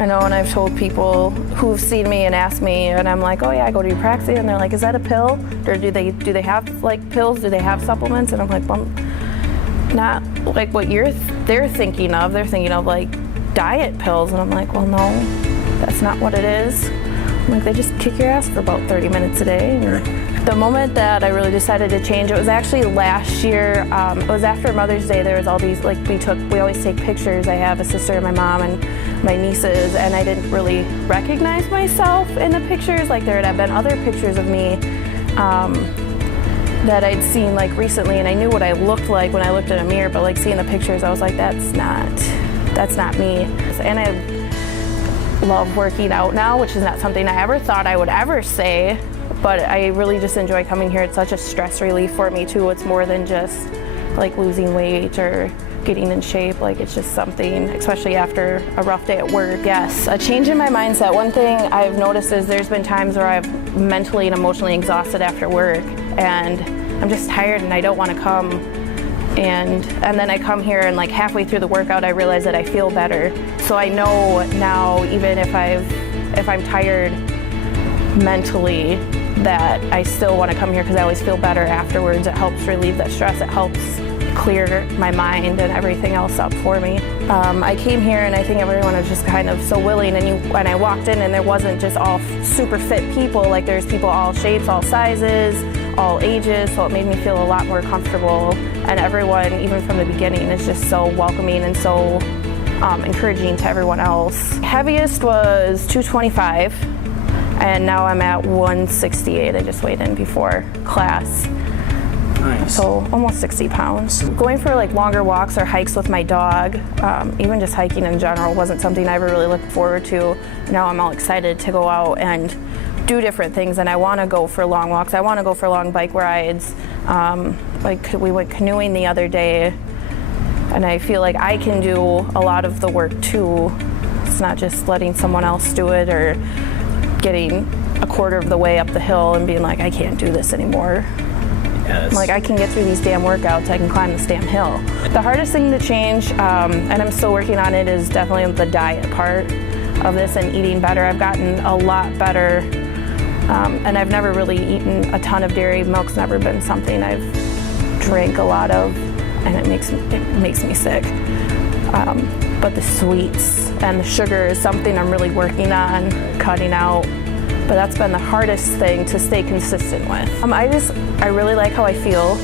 I know, and I've told people who've seen me and asked me, and I'm like, oh yeah, I go to Eupraxia, and they're like, is that a pill? Or do they have like pills? Do they have supplements? And I'm like, well, not like what they're thinking of. They're thinking of like diet pills, and I'm like, well, no, that's not what it is. I'm like, they just kick your ass for about 30 minutes a day. And the moment that I really decided to change, it was actually last year. It was after Mother's Day. There was all these, like, we always take pictures. I have a sister and my mom and my nieces, and I didn't really recognize myself in the pictures. Like, there had been other pictures of me that I'd seen like recently, and I knew what I looked like when I looked in a mirror, but like seeing the pictures, I was like, that's not me. And I love working out now, which is not something I ever thought I would ever say, but I really just enjoy coming here. It's such a stress relief for me too. It's more than just like losing weight or getting in shape. Like, it's just something, especially after a rough day at work. Yes, a change in my mindset. One thing I've noticed is there's been times where I've mentally and emotionally exhausted after work, and I'm just tired and I don't want to come. And then I come here, and like halfway through the workout, I realize that I feel better. So I know now, even if I'm tired mentally, that I still want to come here because I always feel better afterwards. It helps relieve that stress. It helps clear my mind and everything else up for me. I came here, and I think everyone was just kind of so willing, and I walked in, and there wasn't just all super fit people. Like, there's people all shapes, all sizes, all ages, so it made me feel a lot more comfortable. And everyone, even from the beginning, is just so welcoming and so encouraging to everyone else. Heaviest was 225, and now I'm at 168. I just weighed in before class. Nice. So almost 60 pounds. Going for like longer walks or hikes with my dog, even just hiking in general, wasn't something I ever really looked forward to. Now I'm all excited to go out and do different things, and I want to go for long walks. I want to go for long bike rides. Like, we went canoeing the other day, and I feel like I can do a lot of the work too. It's not just letting someone else do it or getting a quarter of the way up the hill and being like, I can't do this anymore. Yes. Like, I can get through these damn workouts. I can climb this damn hill. The hardest thing to change, and I'm still working on it, is definitely the diet part of this and eating better. I've gotten a lot better, and I've never really eaten a ton of dairy. Milk's never been something I've drank a lot of, and it makes me sick. But the sweets and the sugar is something I'm really working on cutting out. But that's been the hardest thing to stay consistent with. I really like how I feel.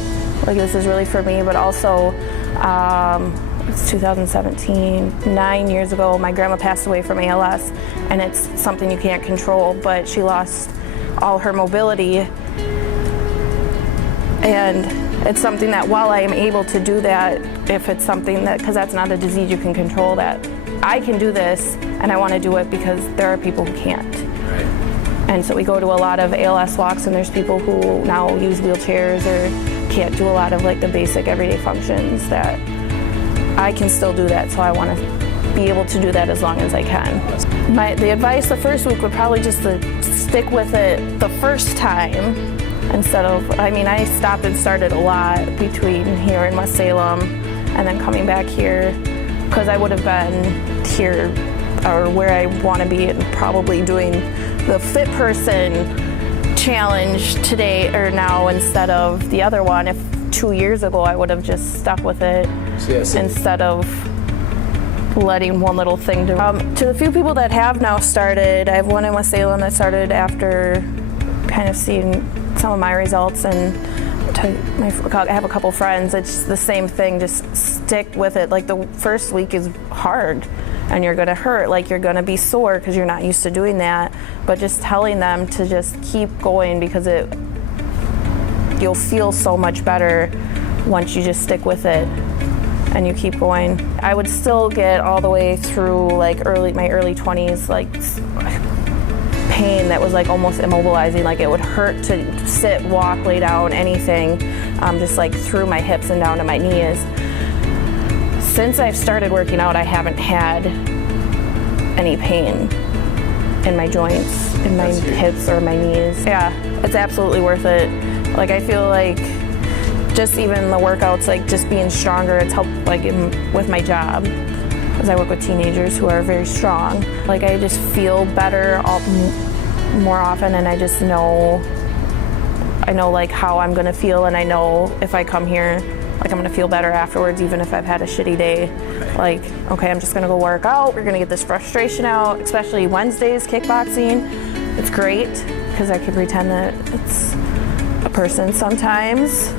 Like, this is really for me, but also it's 2017, 9 years ago, my grandma passed away from ALS, and it's something you can't control, but she lost all her mobility. And it's something that, while I am able to do that, if it's something that, because that's not a disease you can control, that I can do this, and I want to do it because there are people who can't. Right. And so we go to a lot of ALS walks, and there's people who now use wheelchairs or can't do a lot of like the basic everyday functions that I can still do that. So I want to be able to do that as long as I can. The advice the first week would probably just to stick with it the first time instead of, I stopped and started a lot between here and West Salem and then coming back here, because I would have been here or where I want to be and probably doing the Fit Person challenge today or now instead of the other one. If 2 years ago I would have just stuck with it instead of letting one little thing do. To the few people that have now started, I have one in West Salem that started after kind of seeing some of my results, and I have a couple friends. It's the same thing, just stick with it. Like, the first week is hard and you're gonna hurt, like you're gonna be sore because you're not used to doing that, but just telling them to just keep going, because you'll feel so much better once you just stick with it and you keep going. I would still get all the way through like my early 20s, like pain that was like almost immobilizing. Like, it would hurt to sit, walk, lay down, anything, just like through my hips and down to my knees. Since I've started working out, I haven't had any pain in my joints, in my hips or my knees. Yeah, it's absolutely worth it. Like, I feel like just even the workouts, like just being stronger, it's helped like with my job. as I work with teenagers who are very strong. Like I just feel better more often, and I just know, like how I'm gonna feel, and I know if I come here, like I'm gonna feel better afterwards, even if I've had a shitty day. Like, okay, I'm just gonna go work out. We're gonna get this frustration out, especially Wednesdays, kickboxing. It's great because I can pretend that it's a person sometimes.